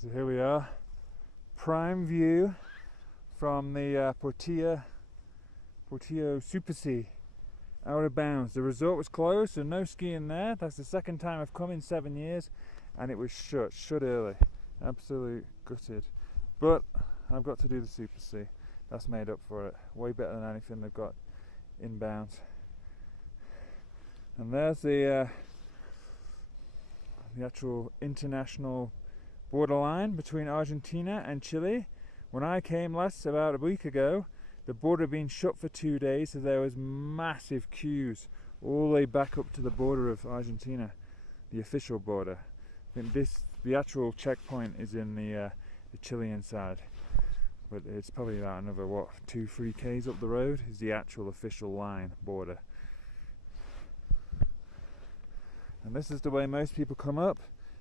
So here we are, prime view from the Portillo Super C, out of bounds. The resort was closed, so no skiing there. That's the second time I've come in 7 years, and it was shut early. Absolutely gutted. But I've got to do the Super C. That's made up for it. Way better than anything they've got inbound. And there's the actual international borderline between Argentina and Chile. When I came about a week ago, the border had been shut for 2 days, so there was massive queues all the way back up to the border of Argentina, the official border. I think the actual checkpoint is in the Chilean side, but it's probably about another 2-3 k's up the road is the actual official line border. And this is the way most people come up.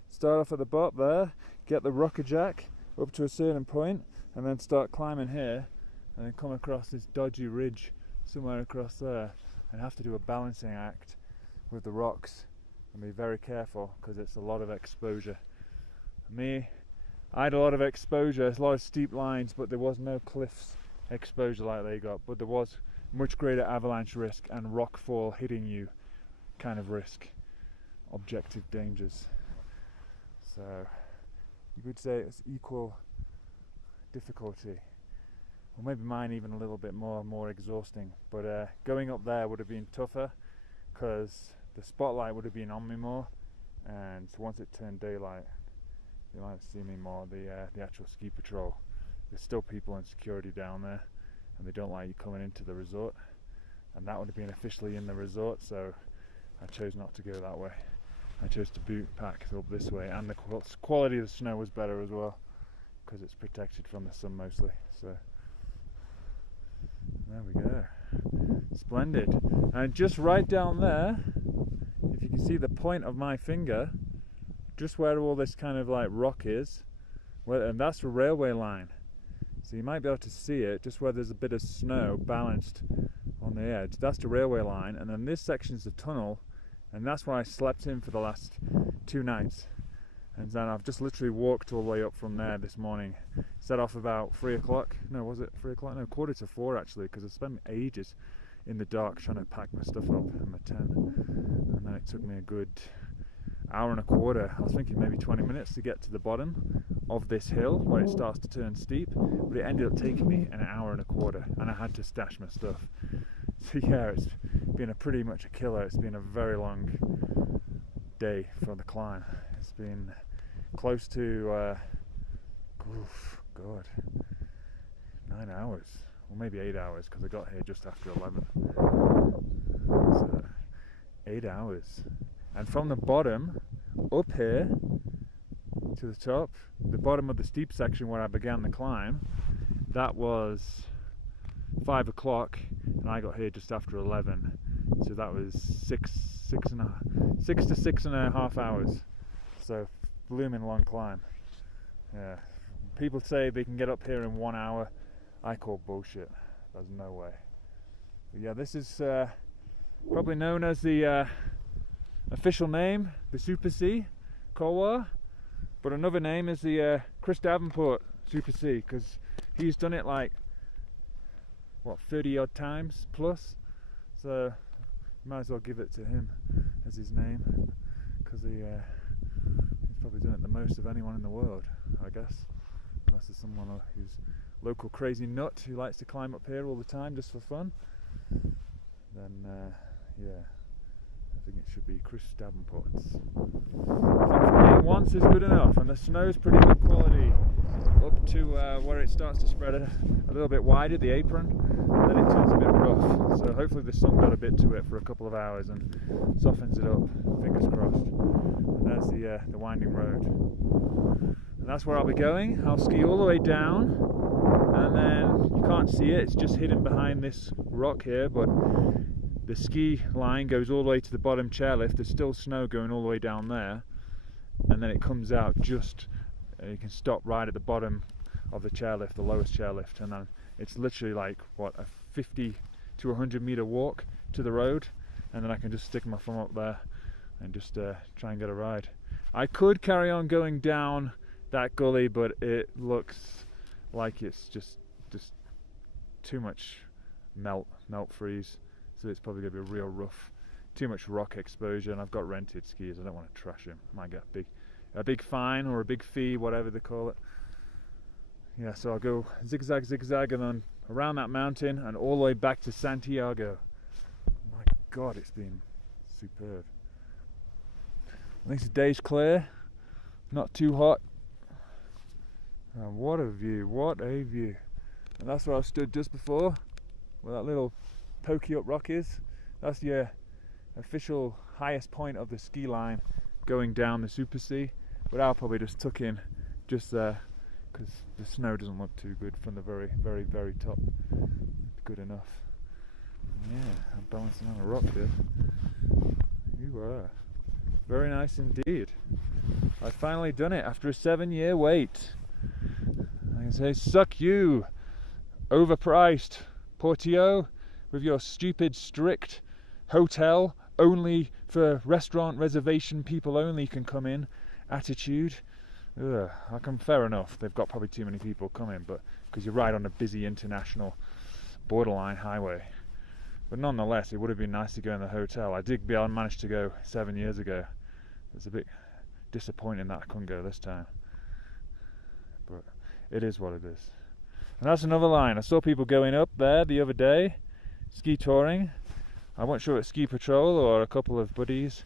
Start off at the bottom there, get the rocker jack up to a certain point, and then start climbing here, and then come across this dodgy ridge somewhere across there, and have to do a balancing act with the rocks and be very careful because it's a lot of exposure. I had a lot of exposure, a lot of steep lines, but there was no cliffs exposure like they got, but there was much greater avalanche risk and rock fall hitting you kind of risk, objective dangers. So you could say it's equal difficulty, or maybe mine even a little bit more exhausting, but going up there would have been tougher because the spotlight would have been on me more, and once it turned daylight you might see me more. The actual ski patrol, there's still people in security down there, and they don't like you coming into the resort, and that would have been officially in the resort, so I chose not to go that way. I chose to boot pack up this way, and the quality of the snow was better as well because it's protected from the sun mostly. So there we go, splendid. And just right down there, if you can see the point of my finger, just where all this kind of like rock is, and that's the railway line. So you might be able to see it just where there's a bit of snow balanced on the edge. That's the railway line, and then this section's the tunnel. And that's where I slept in for the last 2 nights. And then I've just literally walked all the way up from there this morning. Set off about 3 o'clock. No, was it 3 o'clock? No, 3:45 actually, because I spent ages in the dark trying to pack my stuff up in my tent. And then it took me a good hour and a quarter. I was thinking maybe 20 minutes to get to the bottom of this hill where it starts to turn steep. But it ended up taking me an hour and a quarter, and I had to stash my stuff. So yeah, it's been pretty much a killer. It's been a very long day for the climb. It's been close to, 9 hours, or maybe 8 hours, because I got here just after 11. So 8 hours. And from the bottom, up here, to the top, the bottom of the steep section where I began the climb, that was 5 o'clock, and I got here just after 11, so that was 6 to 6.5 hours. So blooming long climb. Yeah, people say they can get up here in 1 hour. I call bullshit. There's no way. But yeah, this is probably known as the official name, the Super C Couloir, but another name is the Chris Davenport Super C, because he's done it like 30 odd times plus, so you might as well give it to him as his name, because he's probably done it the most of anyone in the world, I guess, unless there's someone who's local crazy nut who likes to climb up here all the time just for fun. Then yeah, I think it should be Chris Davenport's. I think for me once is good enough, and the snow's pretty good quality up to where it starts to spread a little bit wider, the apron, and then it turns a bit rough. So hopefully the sun got a bit to it for a couple of hours and softens it up, fingers crossed. And there's the winding road. And that's where I'll be going. I'll ski all the way down, and then you can't see it, it's just hidden behind this rock here, but the ski line goes all the way to the bottom chairlift. There's still snow going all the way down there, and then it comes out just, you can stop right at the bottom of the chairlift, the lowest chairlift, and then it's literally like a 50 to 100 meter walk to the road, and then I can just stick my thumb up there and just try and get a ride. I could carry on going down that gully, but it looks like it's just too much melt freeze, so it's probably gonna be real rough. Too much rock exposure, and I've got rented skis. I don't want to trash them. Might get a big fine or a big fee, whatever they call it. Yeah, so I'll go zigzag, and then around that mountain and all the way back to Santiago. My God, it's been superb. At least the day's clear, not too hot. And what a view, what a view. And that's where I stood just before, where that little pokey up rock is. That's the official highest point of the ski line going down the Super C. But I'll probably just tuck in just there, because the snow doesn't look too good from the very, very, very top. Good enough. Yeah, I'm balancing on a rock here. You are. Very nice indeed. I've finally done it after a 7-year wait. I can say, suck you, overpriced Portillo, with your stupid, strict hotel, only for restaurant reservation people only can come in attitude. Ugh, fair enough, they've got probably too many people coming, but because you're right on a busy international borderline highway. But nonetheless, it would have been nice to go in the hotel. I managed to go 7 years ago. It's a bit disappointing that I couldn't go this time, but it is what it is. And that's another line. I saw people going up there the other day, ski touring. I wasn't sure it's ski patrol or a couple of buddies.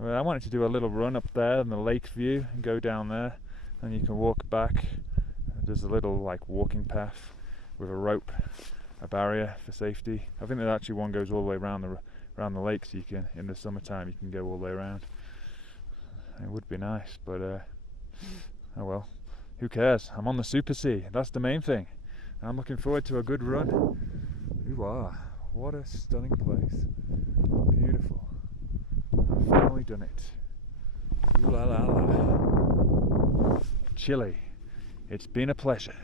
I wanted to do a little run up there in the lake view and go down there, and you can walk back. There's a little like walking path with a rope, a barrier for safety. I think that actually one goes all the way around the lake, so you can, in the summertime, you can go all the way around. It would be nice, but oh well, who cares? I'm on the Super C, that's the main thing. I'm looking forward to a good run. Ooh, what a stunning place. Beautiful. I've finally done it. Ooh la la la. Chile, it's been a pleasure.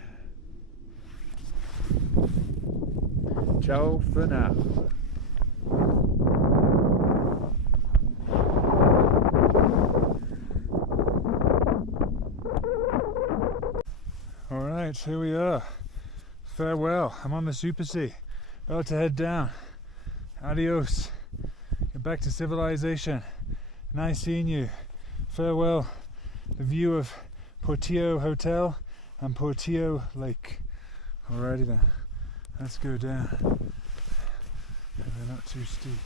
Ciao for now. Alright, here we are. Farewell, I'm on the Super C. About to head down. Adios. Get back to civilization. Nice seeing you. Farewell. The view of Portillo Hotel and Portillo Lake. Alrighty then. Let's go down. They're not too steep.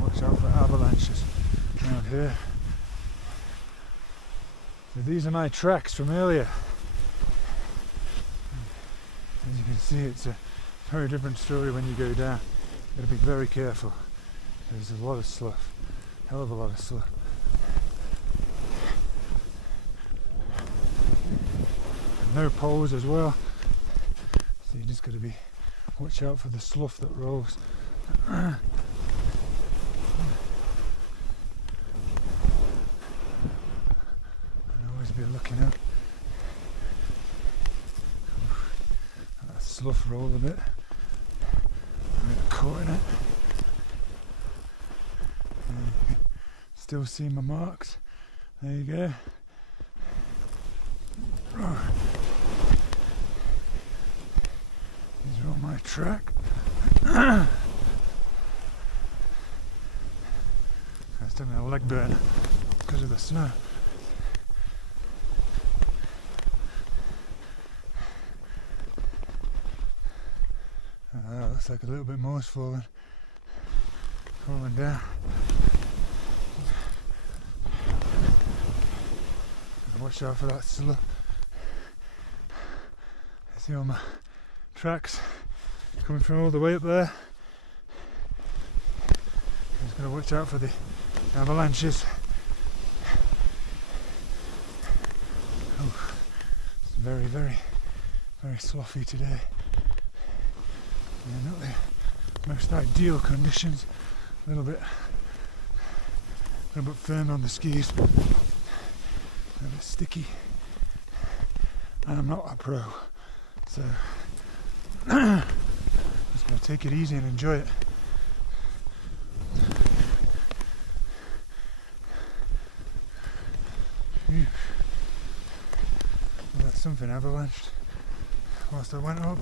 Watch out for avalanches around here. So these are my tracks from earlier. As you can see, it's a very different story when you go down. You've got to be very careful. There's a lot of slough. Hell of a lot of slough. And no poles as well. So you just got to watch out for the slough that rolls. And always be looking up. Let that slough roll a bit. I'm caught in it. Still see my marks. There you go. These are on my track. I still have a leg burn because of the snow. Looks like a little bit more is falling down. Watch out for that slough. I see all my tracks coming from all the way up there. Just gotta watch out for the avalanches. Oh, it's very, very, very sloughy today. Yeah, not the most ideal conditions. A little bit firm on the skis, a little bit sticky, and I'm not a pro, so just gotta take it easy and enjoy it. Phew. that something avalanched whilst I went up.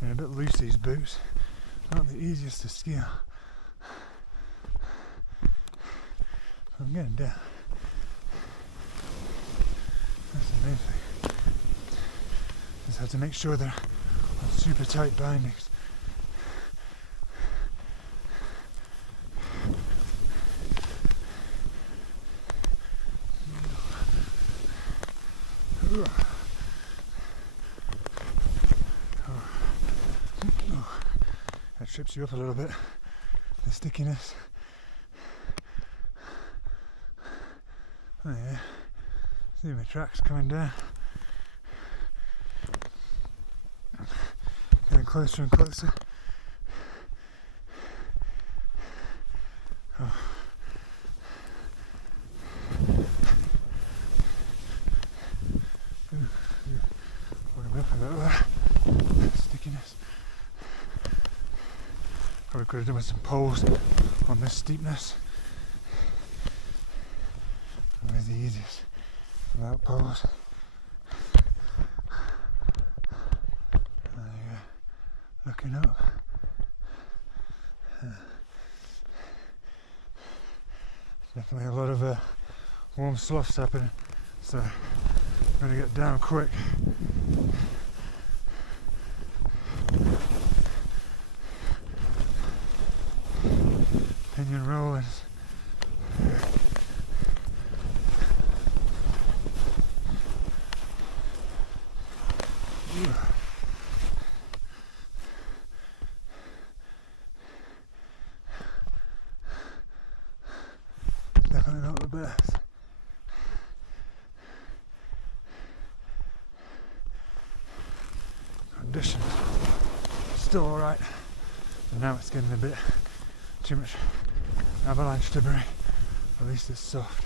They're a bit loose, these boots. Not the easiest to ski on. I'm getting down. That's the main thing. Just have to make sure they're on super tight bindings. That trips you up a little bit, the stickiness. Oh yeah, see my tracks coming down. Getting closer and closer. Oh. Working up a little there. Stickiness. Probably could have done with some poles on this steepness. Always the easiest without poles. There you go. Looking up. Definitely a lot of warm sloughs happening, so I'm going to get down quick. Pinion rolling. Definitely not the best. Conditions still alright, but now it's getting a bit too much avalanche debris. At least it's soft,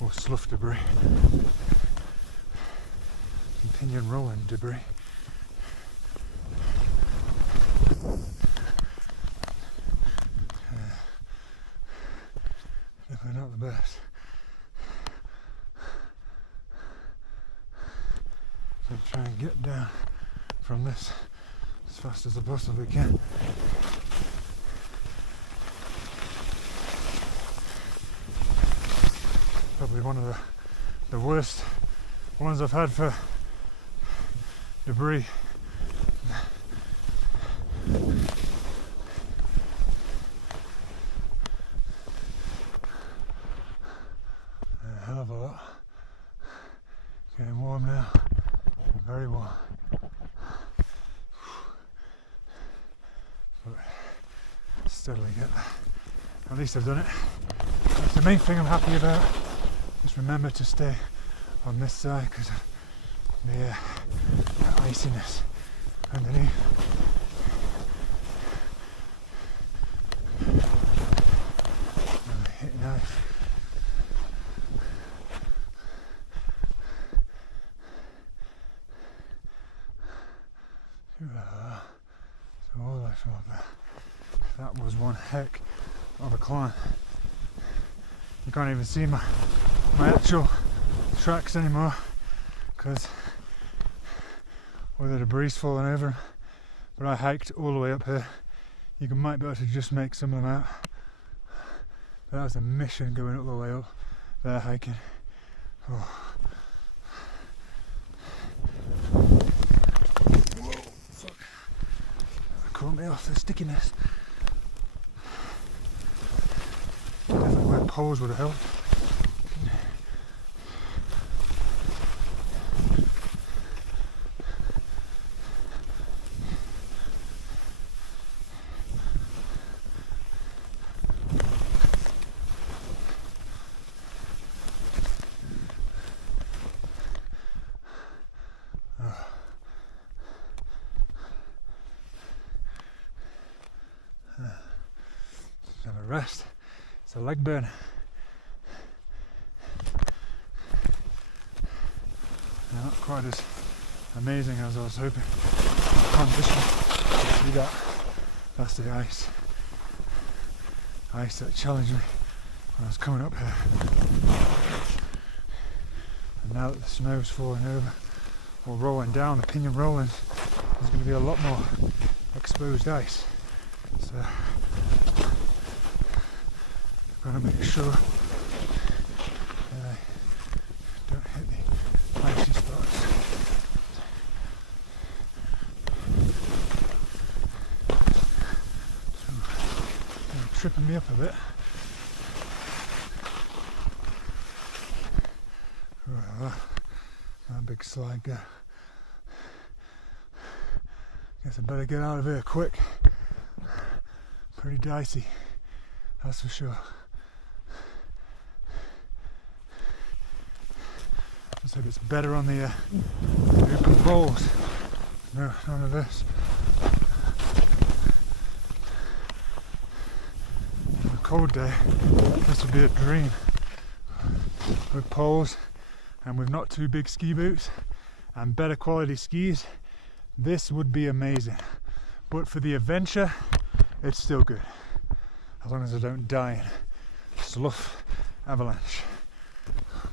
or slough debris. And pinion rolling debris. Definitely not the best. So try and get down from this as fast as I possibly can. Probably one of the worst ones I've had for debris. A hell of a lot. Getting warm now. Very warm. But steadily get there. At least I've done it. That's the main thing I'm happy about. Just remember to stay on this side because of the iciness underneath. Hitting ice. So all the way from up there. That was one heck of a climb. You can't even see my actual tracks anymore because all the debris falling over. But I hiked all the way up here. You might be able to just make some of them out. But that was a mission going all the way up there hiking. Oh. Whoa, fuck. That caught me off the stickiness. Definitely where poles would have helped. Have a rest. It's a leg burn. Not quite as amazing as I was hoping. condition. See that? That's the ice. Ice that challenged me when I was coming up here. And now that the snow's falling over, or rolling down, the pinion rolling, there's going to be a lot more exposed ice. So I've got to make sure that I don't hit the icy spots. So, tripping me up a bit. That big slide go. Guess I better get out of here quick. Pretty dicey, that's for sure. I said it's better on the open bowls. No, none of this. On a cold day, this would be a dream. With poles and with not too big ski boots and better quality skis, this would be amazing. But for the adventure, it's still good. As long as I don't die in slough avalanche.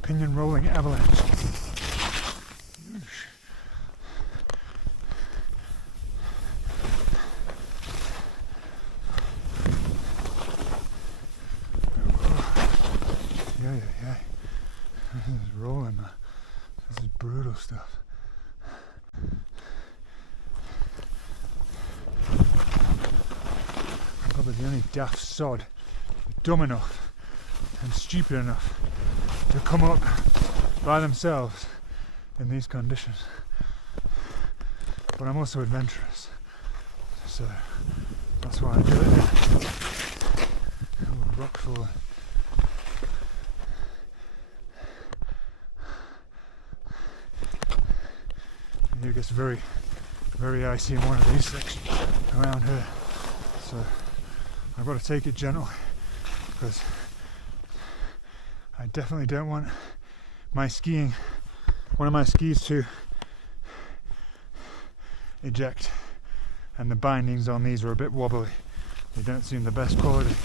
Pinion rolling avalanche. Yeah. This is rolling, man. This is brutal stuff. I'm probably the only daft sod dumb enough and stupid enough to come up by themselves in these conditions. But I'm also adventurous, so that's why I do it. Oh, rock falling. It gets very, very icy in one of these sections around here, so I've got to take it gentle because I definitely don't want one of my skis to eject, and the bindings on these are a bit wobbly. They don't seem the best quality,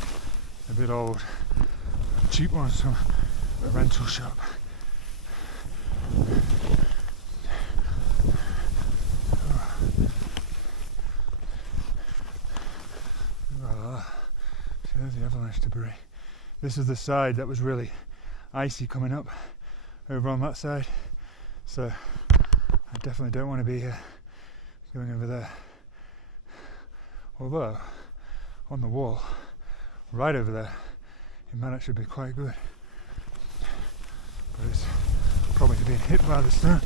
a bit old, cheap ones from a rental shop. There's the avalanche debris. This is the side that was really icy coming up over on that side, so I definitely don't want to be here going over there. Although on the wall right over there it might actually be quite good, but it's probably being hit by the stone,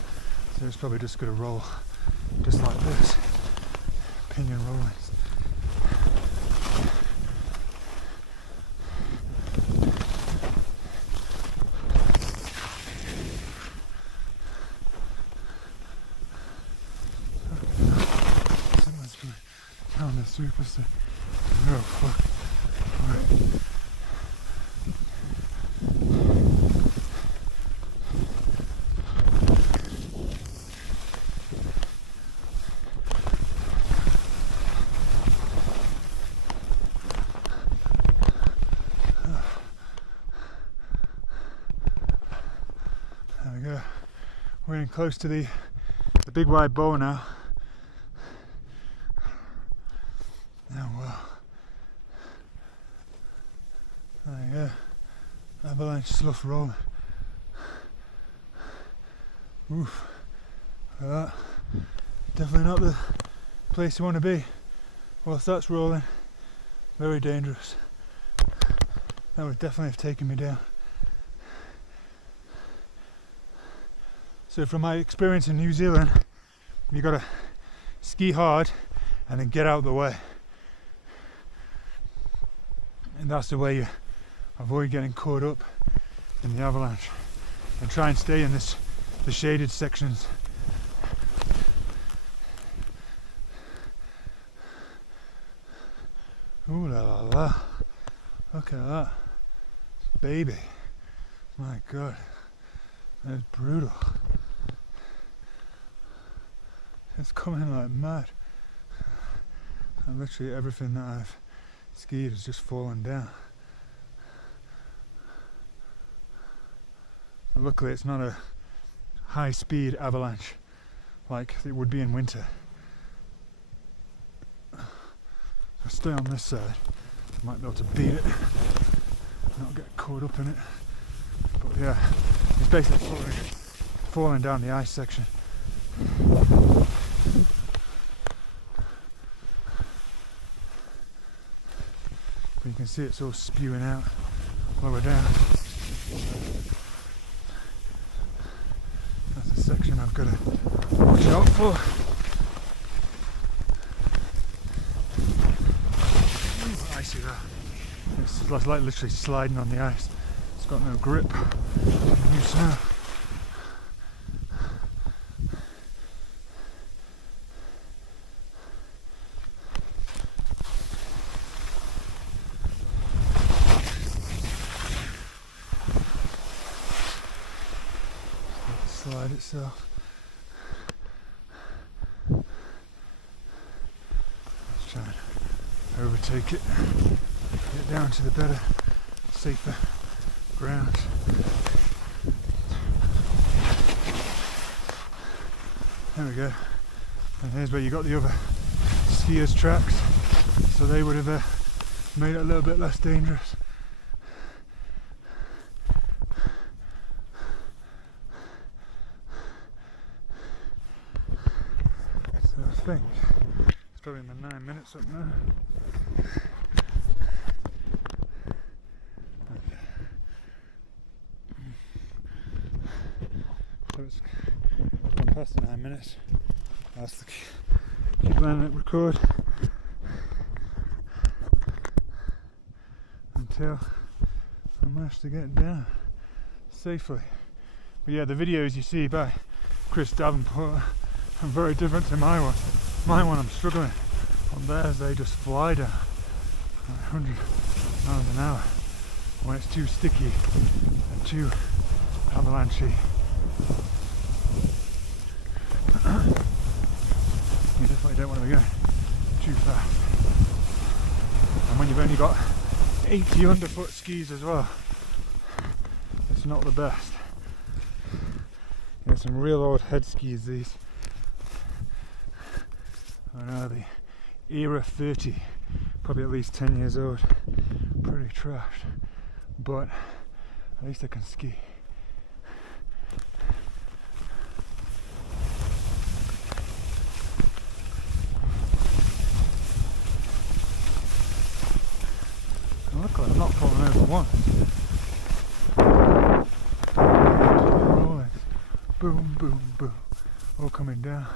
so it's probably just going to roll just like this, pinion rolling. Down the Super C. Oh fuck. Right. There we go. We're getting close to the big wide bowl now. Oh wow. There you go. Avalanche slough rolling. Oof. Look at that. Definitely not the place you want to be whilst that's rolling. Very dangerous. That would definitely have taken me down. So from my experience in New Zealand, you gotta ski hard and then get out of the way. And that's the way you avoid getting caught up in the avalanche, and try and stay in the shaded sections. Ooh la la la, look at that baby, my god, that's brutal. It's coming like mad. and literally everything that I've skied has just fallen down. So luckily it's not a high speed avalanche like it would be in winter. I'll stay on this side, I might be able to beat it, not get caught up in it. But yeah, it's basically falling down the ice section. But you can see it's all spewing out lower down. That's a section I've got to watch out for. Ooh, icy there. It's like literally sliding on the ice. It's got no grip. New snow. Slide itself. Let's try and overtake it. Get down to the better, safer ground. There we go. And here's where you got the other skiers' tracks, so they would have made it a little bit less dangerous. So I think it's probably in the 9 minutes up now. So it's gone past the 9 minutes. That's the keep letting it record until I manage to get down safely. But yeah, the videos you see by Chris Davenport are very different to my one. My one I'm struggling. On theirs they just fly down like 100 miles an hour when it's too sticky and too avalanchy. You definitely don't want to be going too fast. And when you've only got 80 underfoot skis as well, it's not the best. There's some real old head skis, these. I know, the Era 30, probably at least 10 years old. Pretty trashed, but at least I can ski. Luckily I'm not falling over once. Rolling. Boom, boom, boom. All coming down.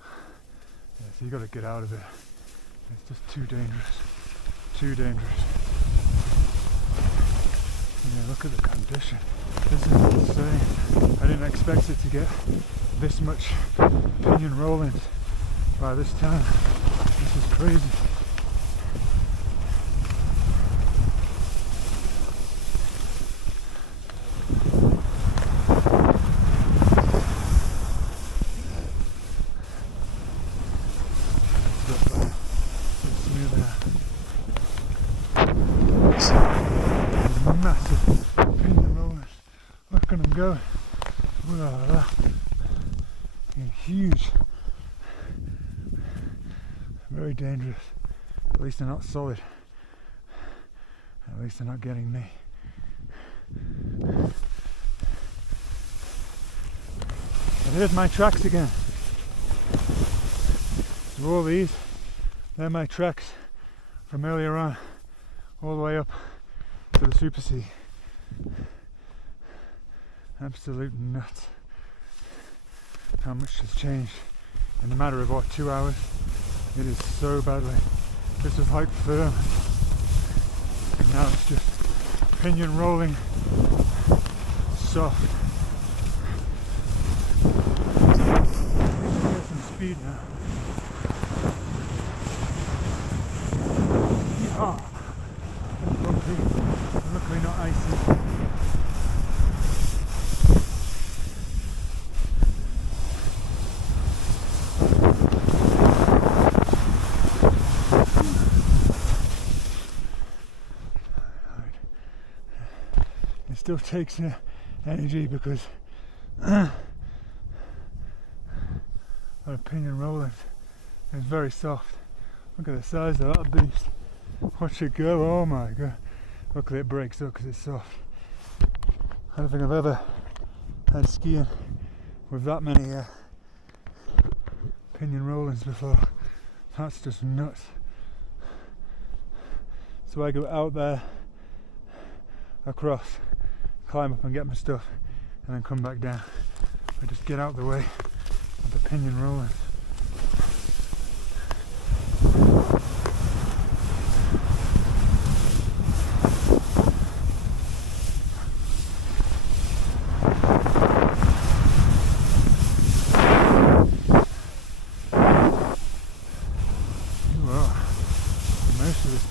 Yeah, so you got to get out of it. It's just too dangerous. Too dangerous. Yeah, look at the condition. This is insane. I didn't expect it to get this much pinion rolling by this time. This is crazy. Massive pinion rollers. Look at them going. Look at that. Huge. Very dangerous. At least they're not solid. At least they're not getting me. And here's my tracks again. So all these, they're my tracks from earlier on, all the way up to the Super C. Absolute nuts. How much has changed in a matter of what, 2 hours? It is so badly. This was like firm, and now it's just pinion rolling, soft. Get some speed now. Yeah. Bumpy. Luckily not icy. stuff takes energy because our pinion rolling is very soft. Look at the size of that beast. Watch it go, oh my god. Luckily it breaks up because it's soft. I don't think I've ever had skiing with that many pinion rollings before. That's just nuts. So I go out there, across, climb up and get my stuff, and then come back down. I just get out the way of the pinion rollings.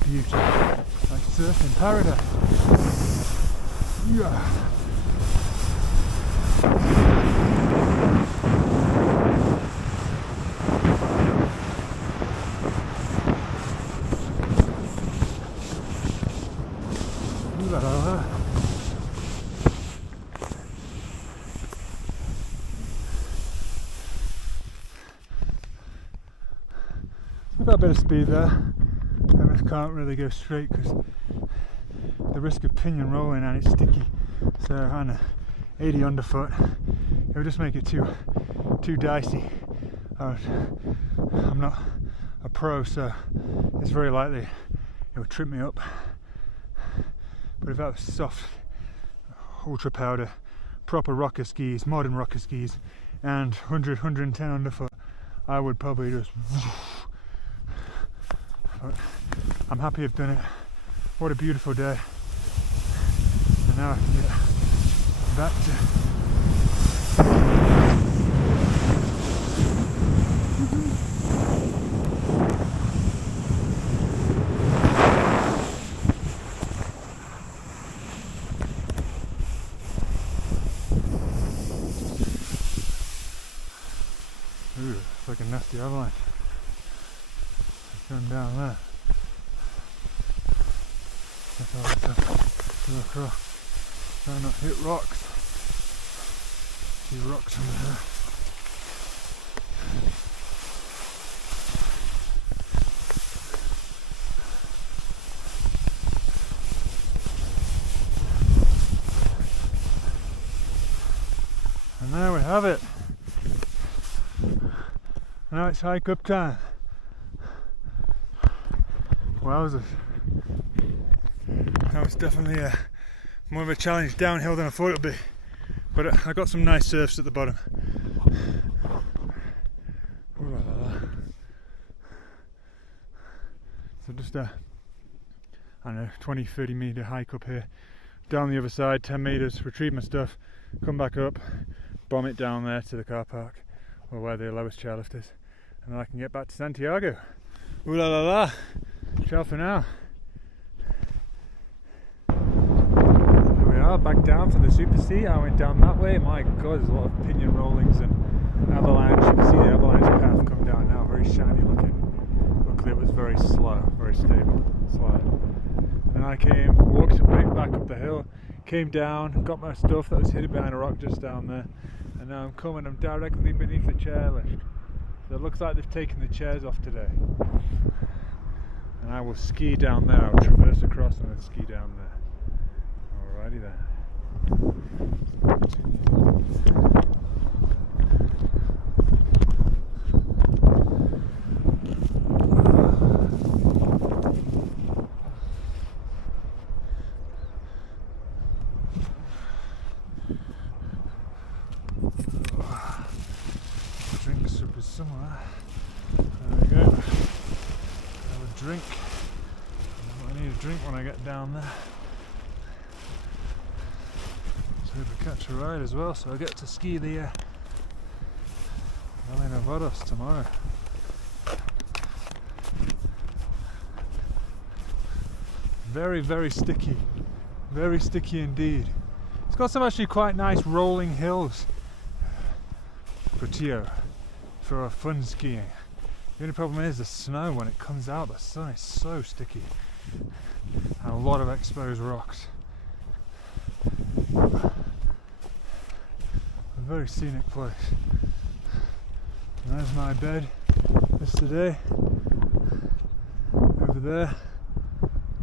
Beauty, like surfing paradise. Yeah. Ooh la la la. We've got a bit of speed there. I just can't really go straight because the risk of pinion rolling and it's sticky. So on a 80 underfoot, it would just make it too dicey. I'm not a pro, so it's very likely it would trip me up. But if that was soft, ultra powder, proper rocker skis, modern rocker skis, and 110 underfoot, I would probably just. But I'm happy I've done it. What a beautiful day. And now I can get back to ooh, it's like a nasty avalanche. Going down there. That's all this stuff. Go across. Try not to hit rocks. See rocks under there. And there we have it. Now it's hike up time. Wowzers. That was definitely more of a challenge downhill than I thought it would be. But I got some nice surfs at the bottom. Ooh, la, la, la. So just I don't know, 20-30 metre hike up here. Down the other side, 10 metres, retrieve my stuff, come back up, bomb it down there to the car park, or where the lowest chairlift is. And then I can get back to Santiago. Ooh la la la. Ciao for now. Here we are, back down from the Super C. I went down that way. My god, there's a lot of pinion rollings and avalanche. You can see the avalanche path come down now, very shiny looking. Luckily it was very slow, very stable slide. And I walked a bit back up the hill, came down, got my stuff that was hidden behind a rock just down there. And now I'm directly beneath the chairlift. So it looks like they've taken the chairs off today. And I will ski down there. I'll traverse across and then ski down there. Alrighty then. Drink Super somewhere. There we go. Have a drink. I need a drink when I get down there. So if I catch a ride as well, so I get to ski the Valley Nevados tomorrow. Very, very sticky. Very sticky indeed. It's got some actually quite nice rolling hills. Portillo for fun skiing. The only problem is the snow when it comes out, the sun is so sticky. And a lot of exposed rocks. A very scenic place. And there's my bed yesterday, over there,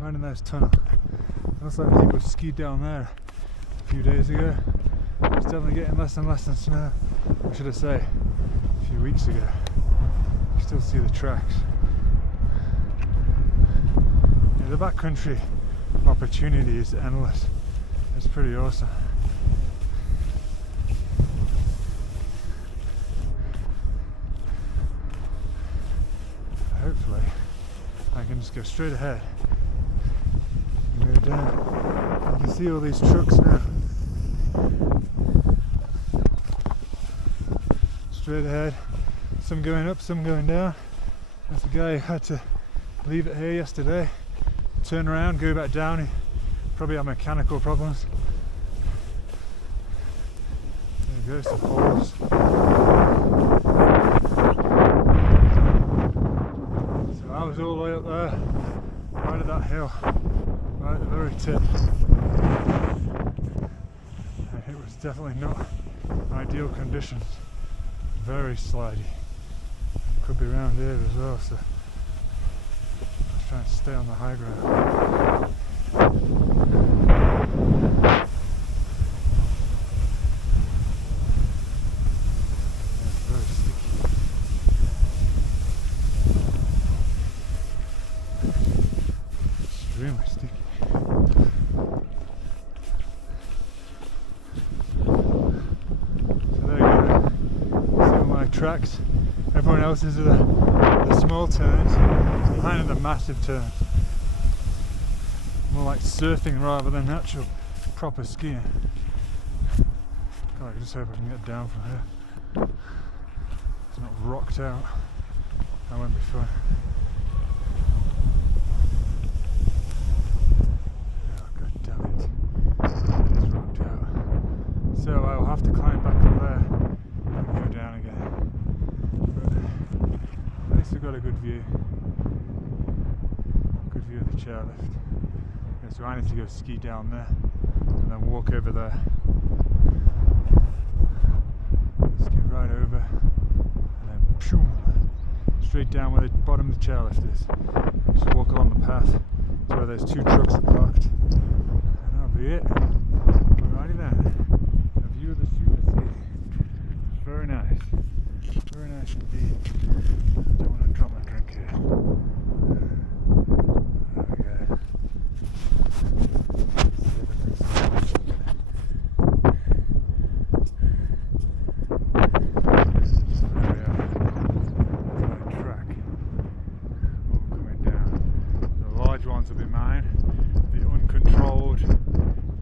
right in this tunnel. Looks like people skied down there a few days ago. It's definitely getting less and less than snow. Or should I say, a few weeks ago. You still see the tracks. Yeah, the backcountry opportunity is endless. It's pretty awesome. Hopefully, I can just go straight ahead and go down. You can see all these trucks now. Straight ahead, some going up, some going down. That's the guy who had to leave it here yesterday, turn around, go back down. He probably had mechanical problems. There you go, some poles. So I was all the way up there, right at that hill, right at the very tip. And it was definitely not ideal conditions. Very slidey. Could be around here as well, so let's try and stay on the high ground. It's very sticky. Extremely sticky. So there you go. Some of my tracks. Everyone else is the small turns, mine are the massive turns. More like surfing rather than actual proper skiing. God, I just hope I can get down from here. It's not rocked out. That won't be fun. Oh, god damn it. It is rocked out. So I will have to climb back up there and go down again. At least we've got a good view. Good view of the chairlift. Okay, so I need to go ski down there and then walk over there. Ski right over and then pshoo, straight down where the bottom of the chairlift is. Just walk along the path to where those two trucks are parked. And that'll be it. Alrighty then. A view of the Super C. Very nice. Very nice indeed. I don't want to drop my drink here. There we go. There we are. That's my track. All coming down. The large ones will be mine. The uncontrolled,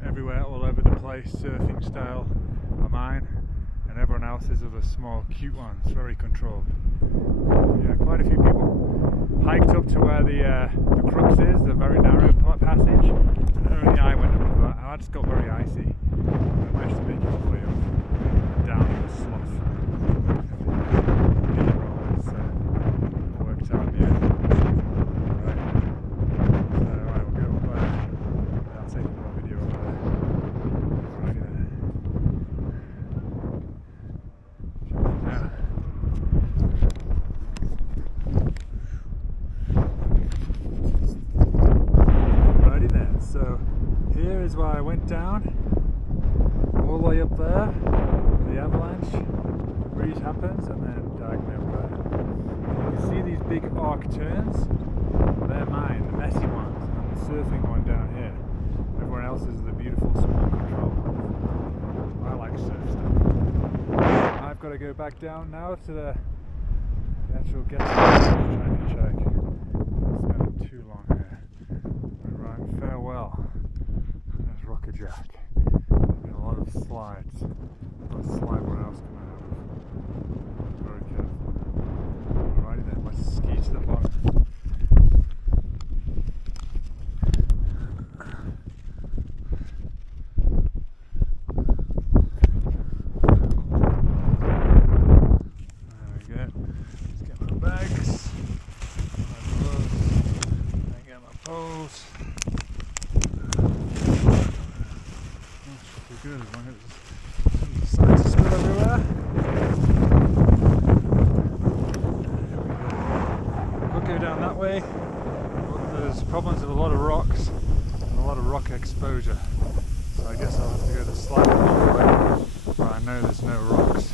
everywhere, all over the place, surfing style are mine. And everyone else's are the small, cute ones, very controlled. Yeah, quite a few people hiked up to where the crux is, the very narrow passage, and only I went up that. I just got very icy. I managed to make it all the way up, down in the slough. So it worked out in the end. Right. So I will go up there, and I'll take another video up there. Right there. Righty then, so here is where I went down, all the way up there, the avalanche, the breeze happens, and then diagonally up there. You can see these big arc turns, they're mine, the messy ones, and the surfing one down here. Everyone else is the beautiful small control ones. I like surf stuff. I've got to go back down now to the actual get to trying to check. It's spending too long here. Right, farewell. There's Rocker Jack. And a lot of slides. A lot of slide where else can I have? Very careful. Alrighty then, let's ski to the bottom. good as long as it decides to spill everywhere. Could go down that way, but there's problems with a lot of rocks and a lot of rock exposure. So I guess I'll have to go the slightly longer way where I know there's no rocks.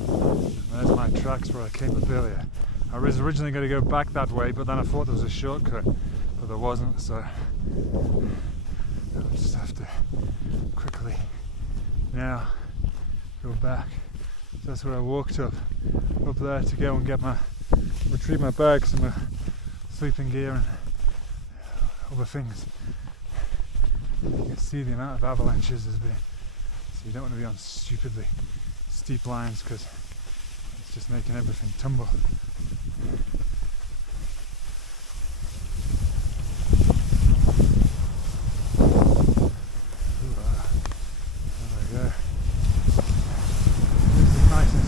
And there's my tracks where I came up earlier. I was originally going to go back that way, but then I thought there was a shortcut, but there wasn't, so I'll just have to quickly now go back. So that's where I walked up there to go and retrieve my bags and my sleeping gear and other things. You can see the amount of avalanches there's been, so you don't want to be on stupidly steep lines because it's just making everything tumble.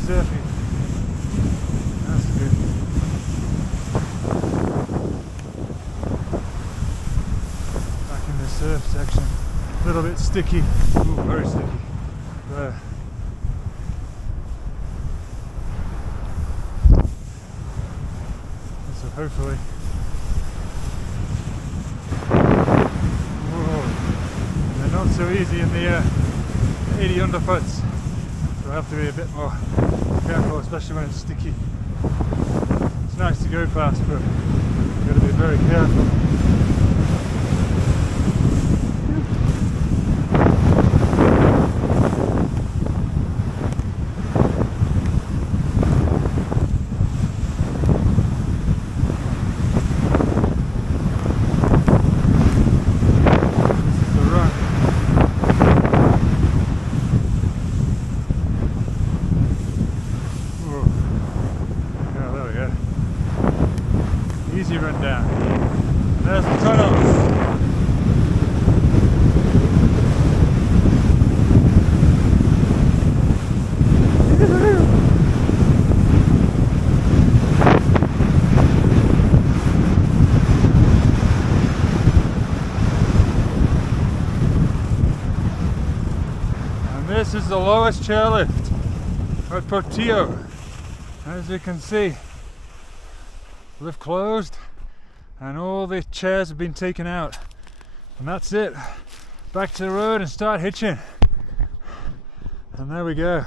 Surfy. That's good. Back in the surf section. A little bit sticky. Ooh, very sticky. There. So hopefully. Whoa. They're not so easy in the 80 underfoots. So I have to be a bit more careful, especially when it's sticky. It's nice to go fast, but you've got to be very careful. Easy run down. There's the tunnel. And this is the lowest chairlift at Portillo. As you can see, lift closed and all the chairs have been taken out, and that's it. Back to the road and start hitching. And there we go.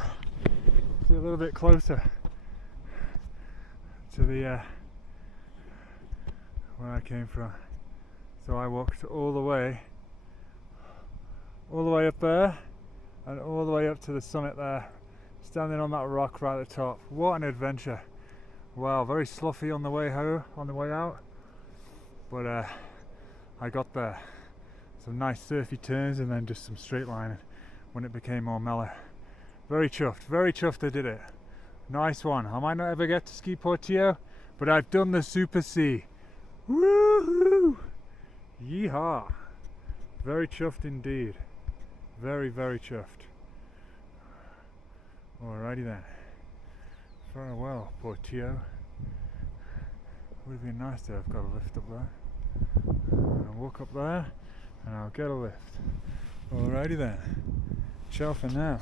See a little bit closer to the where I came from. So I walked all the way up there and all the way up to the summit there, standing on that rock right at the top. What an adventure. Wow, very sloughy on the way out, but I got there. Some nice surfy turns and then just some straight lining when it became more mellow. Very chuffed I did it. Nice one. I might not ever get to ski Portillo, but I've done the Super C. Woohoo! Yeehaw! Very chuffed indeed. Very chuffed. Alrighty then. Farewell, Portillo. Would have been nice to have got a lift up there. I'll walk up there and I'll get a lift. Alrighty then. Ciao for now.